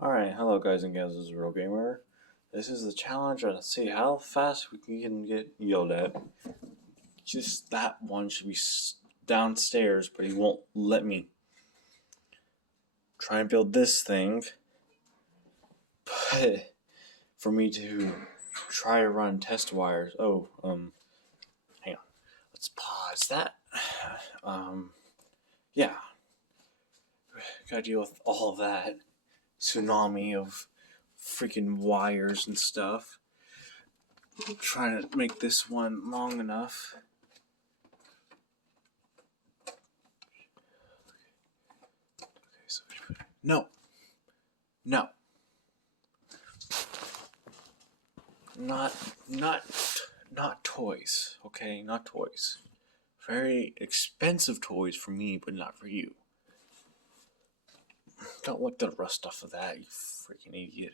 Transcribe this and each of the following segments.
Alright, hello guys and gals, this is Real Gamer. This is the challenge to see how fast we can get yelled at. Just that one should be downstairs, but he won't let me. Try and build this thing, but for me to try to run test wires. Hang on. Let's pause that. Yeah. Gotta deal with all of that tsunami of freaking wires and stuff. Trying to make this one long enough. No. No. Not toys, okay? Not toys. Very expensive toys for me, but not for you. Don't lick the rust off of that, you freaking idiot.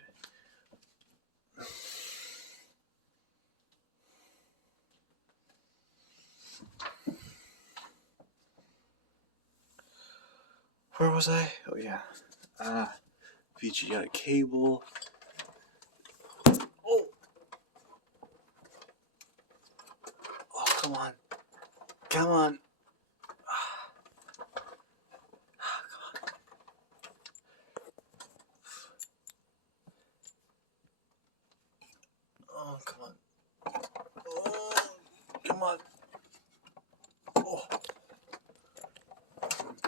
Where was I? Oh yeah. VGA cable. Oh! Oh, come on. Come on. Oh, come on. Oh, come on. Oh.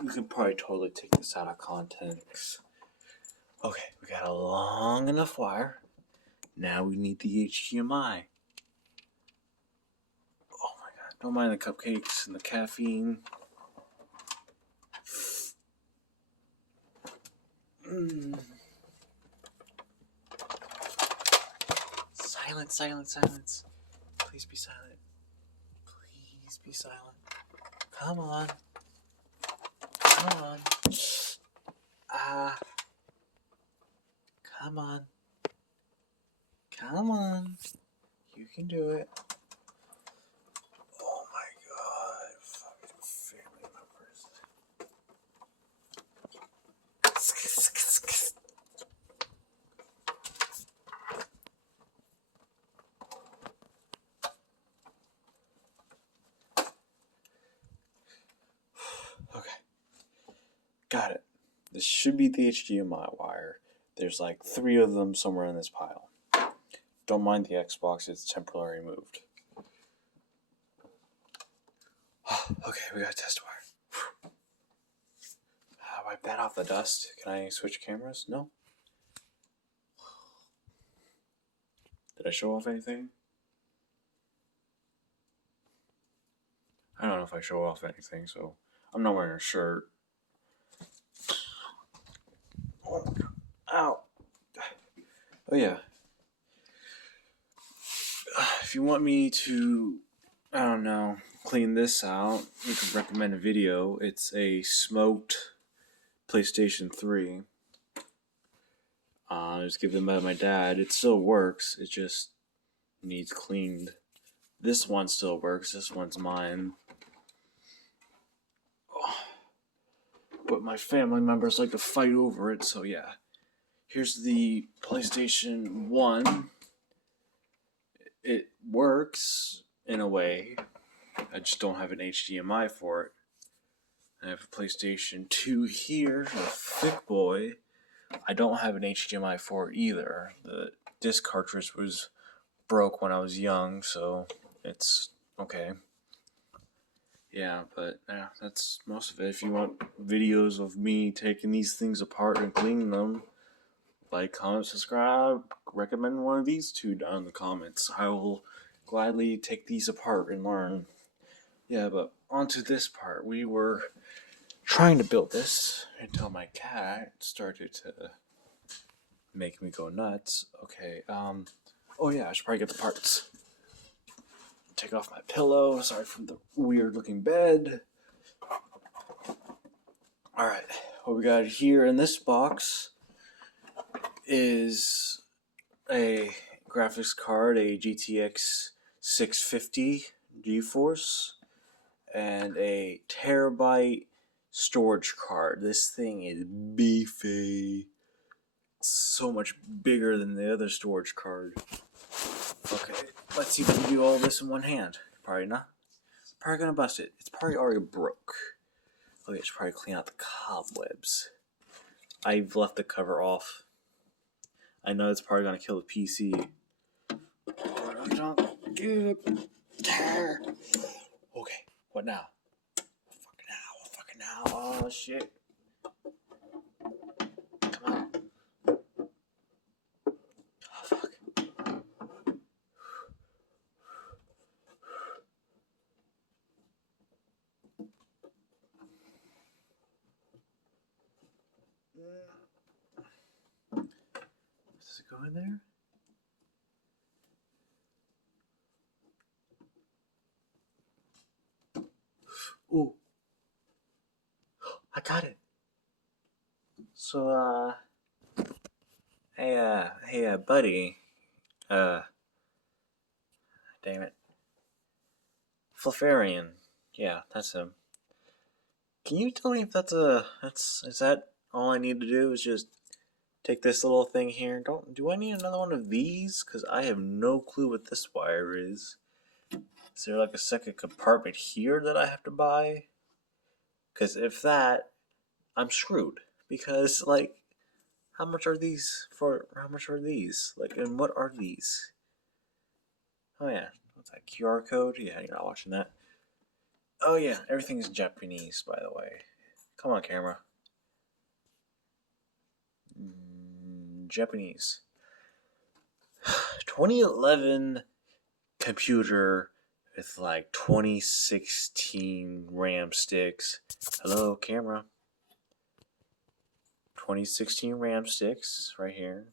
You can probably totally take this out of context. Okay, we got a long enough wire. Now we need the HDMI. Oh my god, don't mind the cupcakes and the caffeine. Silence, silence, silence. Please be silent. Please be silent. Come on. Come on. Come on. Come on. You can do it. Oh my god. Fucking family members. Okay. Got it. This should be the HDMI wire. There's like 3 of them somewhere in this pile. Don't mind the Xbox, it's temporarily moved. Okay, we got a test wire. Wipe that off the dust. Can I switch cameras? No. Did I show off anything? I don't know if I show off anything, so I'm not wearing a shirt. Oh, ow. Oh yeah. If you want me to, I don't know, clean this out, you can recommend a video. It's a smoked PlayStation 3. I was given by my dad. It still works. It just needs cleaned. This one still works. This one's mine. Oh. But my family members like to fight over it, so yeah. Here's the PlayStation 1. It works in a way. I just don't have an HDMI for it. I have a PlayStation 2 here, a thick boy. I don't have an HDMI for it either. The disc cartridge was broke when I was young, so it's okay. Yeah, but yeah, that's most of it. If you want videos of me taking these things apart and cleaning them, like, comment, subscribe, recommend one of these 2 down in the comments. I will gladly take these apart and learn. Yeah, but on to this part. We were trying to build this until my cat started to make me go nuts. Okay, oh yeah, I should probably get the parts. Take off my pillow, sorry for the weird looking bed. Alright, what we got here in this box is a graphics card, a GTX 650 GeForce, and a terabyte storage card. This thing is beefy. It's so much bigger than the other storage card. Okay, let's see if we can do all this in one hand. Probably not. Probably gonna bust it. It's probably already broke. Okay, I should probably clean out the cobwebs. I've left the cover off. I know it's probably gonna kill the PC. Don't do it. Okay, what now? What fucking now? Oh shit. Come on. Oh fuck. Does it go in there? Ooh. I got it. So, hey, buddy. Damn it. Fluffarian. Yeah, that's him. Can you tell me if is that all I need to do is just take this little thing here? Do I need another one of these? Because I have no clue what this wire is. Is there like a second compartment here that I have to buy? Because if that, I'm screwed. Because, like, how much are these? Like, and what are these? Oh, yeah. What's that, QR code? Yeah, you're not watching that. Oh, yeah. Everything's Japanese, by the way. Come on, camera. Japanese. 2011 computer with like 2016 RAM sticks. Hello, camera. 2016 RAM sticks right here.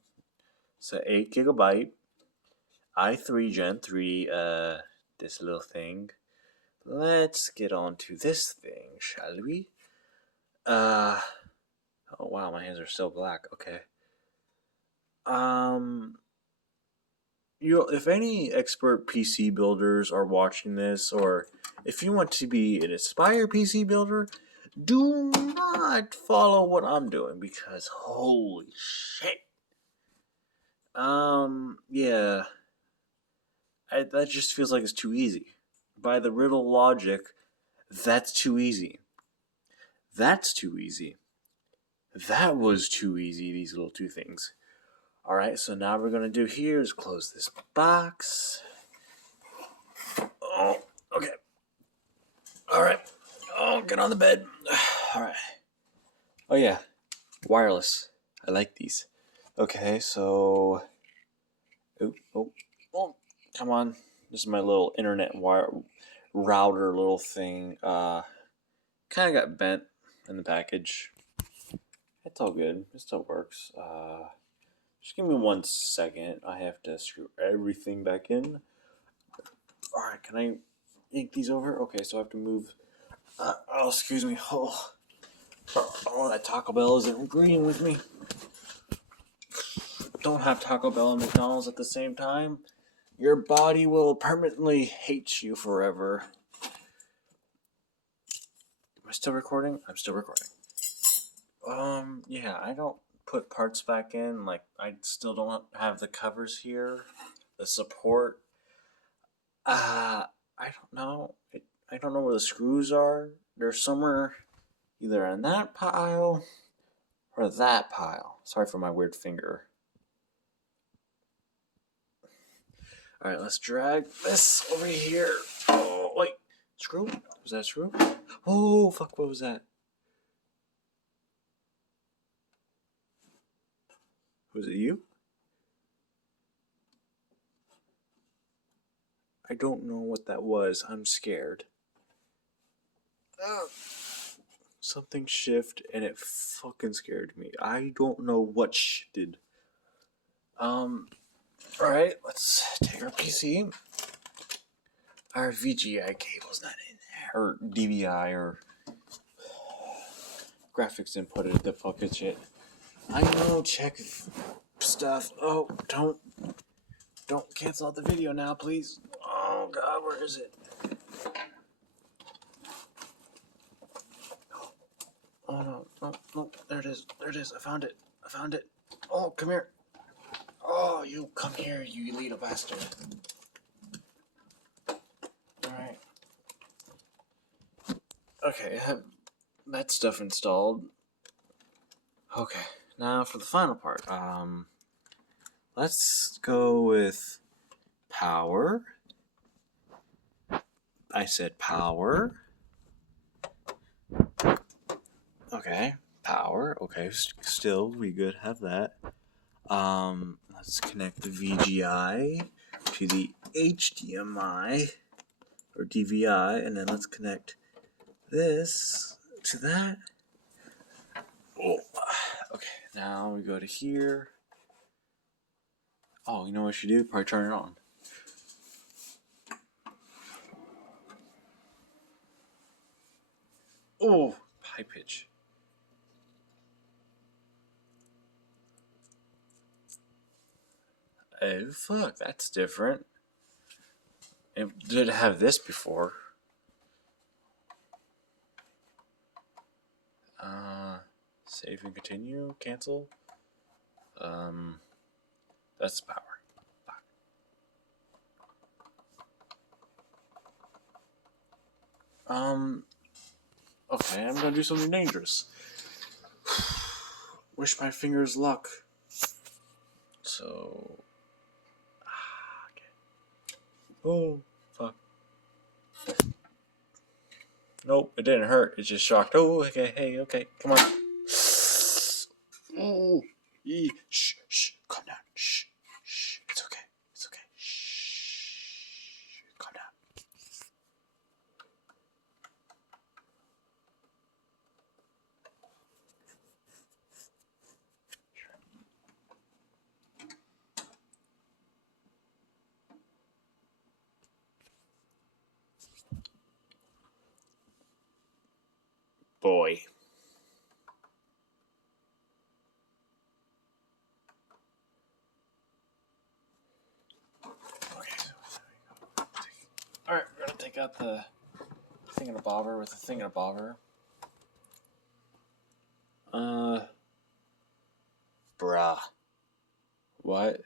It's a 8 gigabyte i3 Gen 3 this little thing. Let's get on to this thing, shall we? Oh wow, my hands are still black. Okay. If any expert PC builders are watching this, or if you want to be an aspire PC builder, do not follow what I'm doing because holy shit. Yeah. That just feels like it's too easy. By the riddle logic, that's too easy. That's too easy. That was too easy, these little two things. Alright, so now what we're going to do here is close this box. Oh, okay. Alright. Oh, get on the bed. Alright. Oh, yeah. Wireless. I like these. Okay, so... Oh, come on. This is my little internet wire router little thing. Kind of got bent in the package. It's all good. It still works. Just give me 1 second. I have to screw everything back in. Alright, can I yank these over? Okay, so I have to move. Oh, excuse me. Oh, that Taco Bell isn't agreeing with me. Don't have Taco Bell and McDonald's at the same time. Your body will permanently hate you forever. Am I still recording? I'm still recording. Yeah, I don't put parts back in. Like, I still don't have the covers here. The support. I don't know. I don't know where the screws are. They're somewhere either in that pile or that pile. Sorry for my weird finger. Alright, let's drag this over here. Oh, wait. Screw? Was that a screw? Oh, fuck, what was that? Was it you? I don't know what that was. I'm scared. Something shifted and it fucking scared me. I don't know what shifted. Alright, let's take our PC. Our VGA cable's not in there. Or DVI or graphics input it, the fucking shit. I know, check stuff. Oh, don't cancel out the video now, please. Oh god, where is it? Oh no, there it is. I found it. Oh, come here. Oh, you come here, you little bastard. Alright. Okay, I have that stuff installed. Okay, now for the final part. Let's go with power. I said power. Okay, power. Okay, still we good. Have that. Let's connect the VGI to the HDMI or DVI, and then let's connect this to that. Oh, okay. Now we go to here. Oh, you know what I should do? Probably turn it on. Oh, high pitch. Oh, fuck, that's different. It did have this before. Save and continue, cancel. That's power. Okay, I'm gonna do something dangerous. Wish my fingers luck. So, okay. Oh, fuck. Nope, it didn't hurt. It just shocked. Oh, okay, hey, okay, come on. Oh, shh, shh, calm down. Shh, shh, it's okay, it's okay. Shh, calm down. Boy. Alright, we're gonna take out the thingamabobber with the thingamabobber. Bruh. What?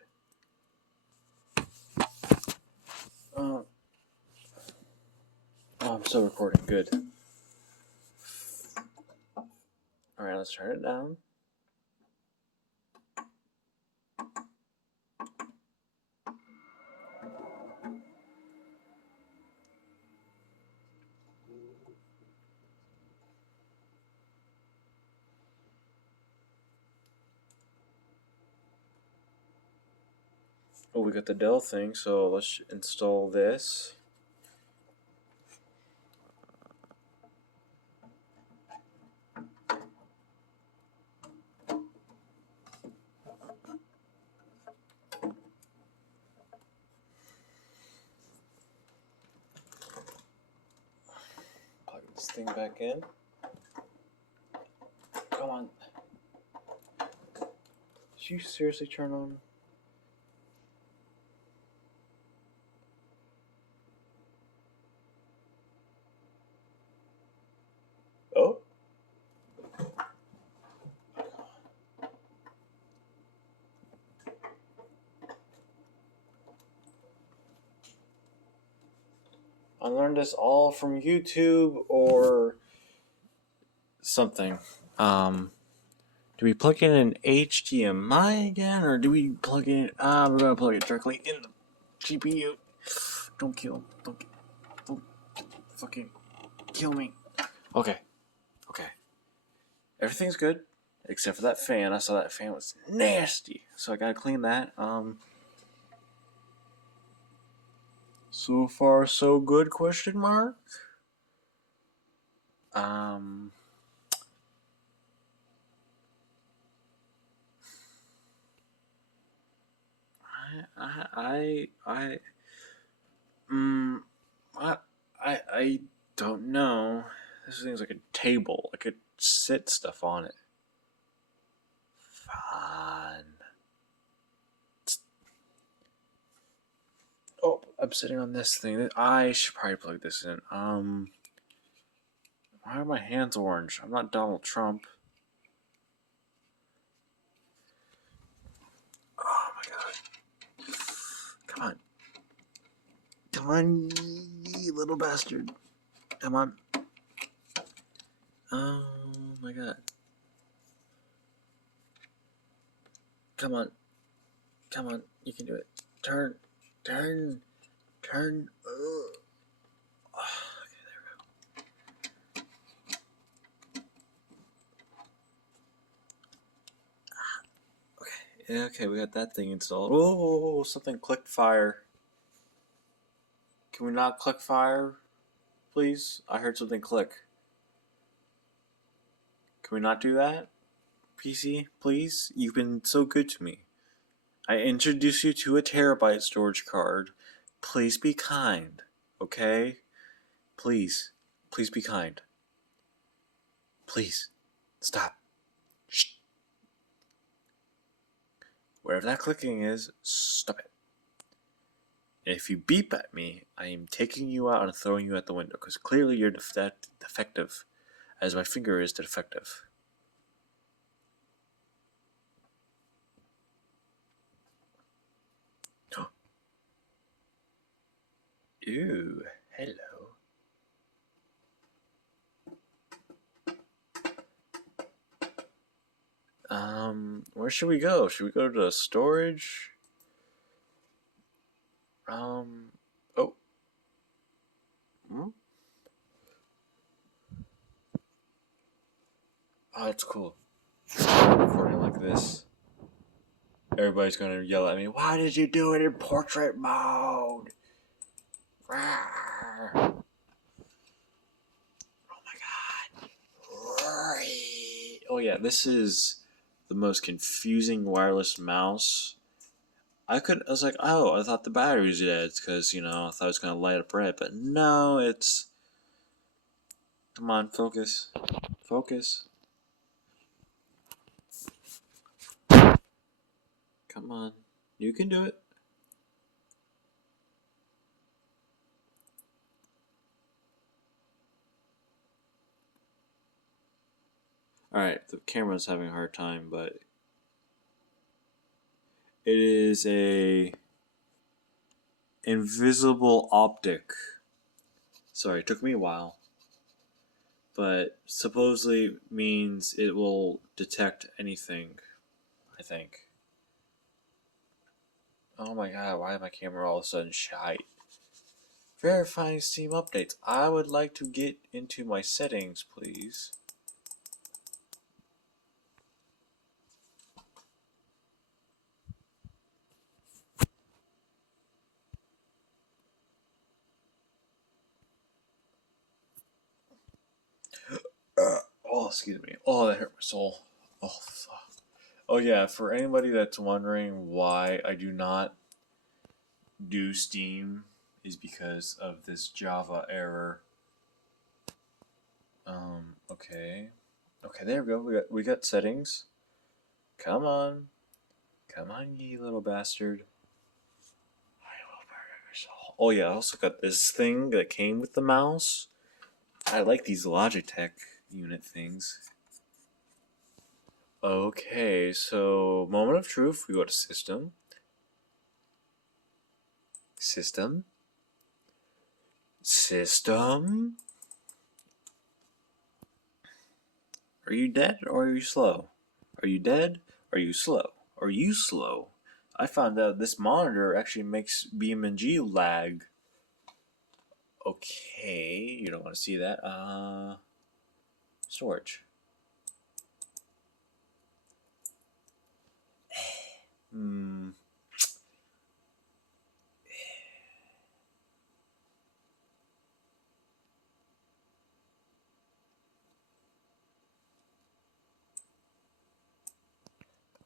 Oh, I'm still recording. Good. Alright, let's turn it down. Oh, we got the Dell thing, so let's install this. Plug this thing back in. Come on. Did you seriously turn on? Oh? I learned this all from YouTube or something. Do we plug in an HDMI again, or do we plug in? We're gonna plug it directly in the GPU. Don't fucking kill me. Okay. Everything's good except for that fan. I saw that fan was nasty, so I gotta clean that. So far so good? Question mark. I don't know. This thing's like a table. I could sit stuff on it. Fun. Oh, I'm sitting on this thing. I should probably plug this in. Why are my hands orange? I'm not Donald Trump. Come on, you little bastard. Come on. Oh my god. Come on. Come on. You can do it. Turn. Turn. Turn. Oh, okay, there we go. Okay, we got that thing installed. Oh, something clicked fire. Can we not click fire, please? I heard something click. Can we not do that? PC, please? You've been so good to me. I introduced you to a terabyte storage card. Please be kind, okay? Please. Please be kind. Please. Stop. Shh. Wherever that clicking is, stop it. If you beep at me, I am taking you out and throwing you out the window, because clearly you're defective, as my finger is defective. Ooh, hello. Where should we go? Should we go to storage? Oh. Hmm? Oh, that's cool. Recording like this. Everybody's gonna yell at me, why did you do it in portrait mode? Rawr. Oh my god. Oh yeah, this is the most confusing wireless mouse. I was like, oh, I thought the battery was dead because, I thought it was going to light up red. But no, it's... Come on, focus. Focus. Come on. You can do it. Alright, the camera's having a hard time, but... It is a... invisible optic. Sorry, it took me a while. But supposedly means it will detect anything, I think. Oh my god, why is my camera all of a sudden shy? Verifying Steam updates. I would like to get into my settings, please. Oh, excuse me. Oh, that hurt my soul. Oh, fuck. Oh, yeah, for anybody that's wondering why I do not do Steam is because of this Java error. Okay. Okay, there we go. We got settings. Come on. Come on, you little bastard. I will murder your soul. Oh, yeah, I also got this thing that came with the mouse. I like these Logitech unit things. Okay, so moment of truth, we go to system. System. System. Are you dead or are you slow? Are you dead? Are you slow? Are you slow? I found out this monitor actually makes BeamNG lag. Okay, you don't want to see that. Storage.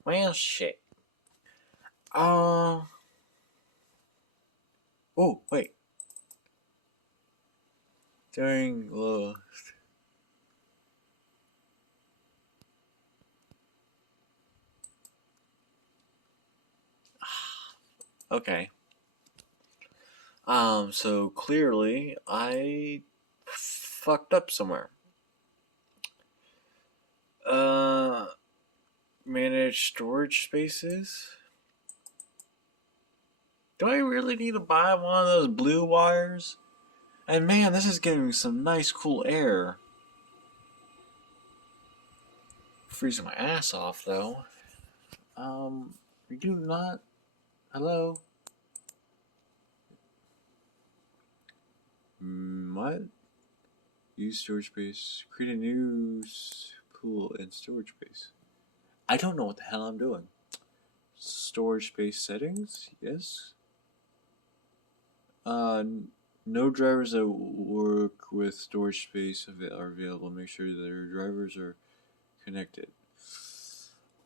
Well, shit. Oh, wait. During the... Okay. So clearly I fucked up somewhere. Manage storage spaces. Do I really need to buy one of those blue wires? And man, this is giving me some nice cool air. Freezing my ass off though. You do not. Hello? What? Use storage space. Create a new pool and storage space. I don't know what the hell I'm doing. Storage space settings? Yes. No drivers that work with storage space are available. Make sure that your drivers are connected.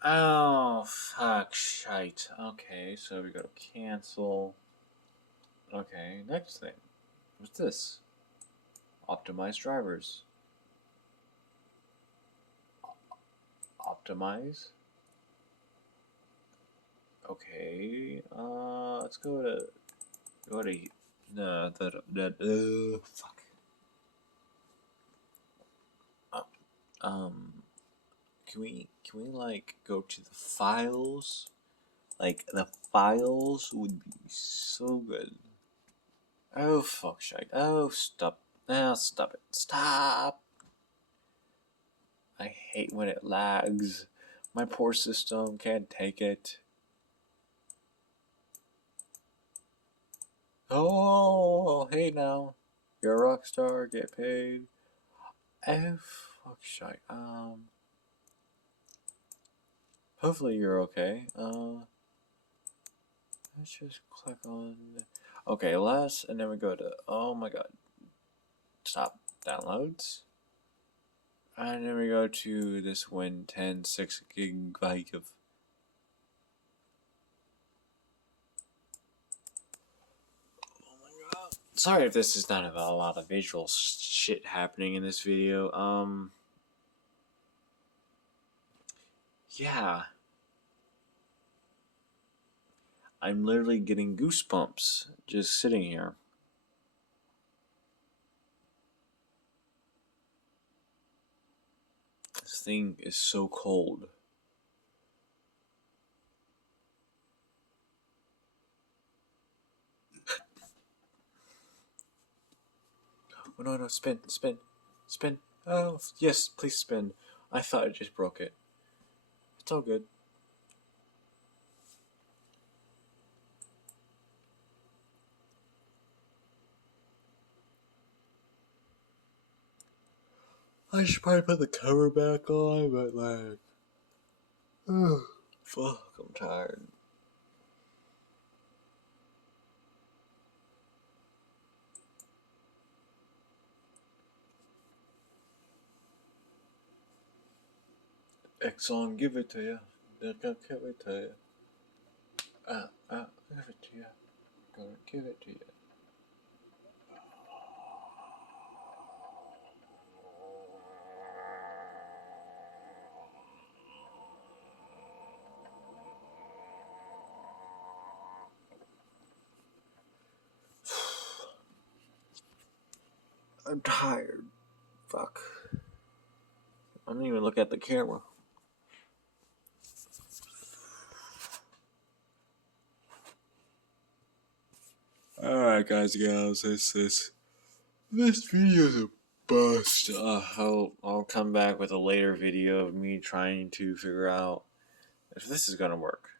Oh, fuck, shite. Okay, so we gotta cancel. Okay, next thing. What's this? Optimize drivers. Optimize? Okay, let's go to, no, fuck. Can we like go to the files? Like the files would be so good. Oh fuck shite. Oh stop. Now stop it. Stop. I hate when it lags. My poor system can't take it. Oh, hey now. You're a rock star, get paid. Oh fuck shite. Hopefully you're okay. Let's just click on. Okay, last, and then we go to. Oh my god. Stop downloads. And then we go to this Win 10 6 gigabyte of. Oh my god. Sorry if this is not a lot of visual shit happening in this video. Yeah. I'm literally getting goosebumps just sitting here. This thing is so cold. Oh no, no, spin, spin, spin. Oh, yes, please spin. I thought I just broke it. It's all good. I should probably put the cover back on, but like, fuck, I'm tired. Exxon, give it to you. They're gonna give it to you. Give it to you. Gonna give it to you. I'm tired. Fuck. I don't even look at the camera. Alright, guys and gals, this video is a bust. I'll come back with a later video of me trying to figure out if this is gonna work.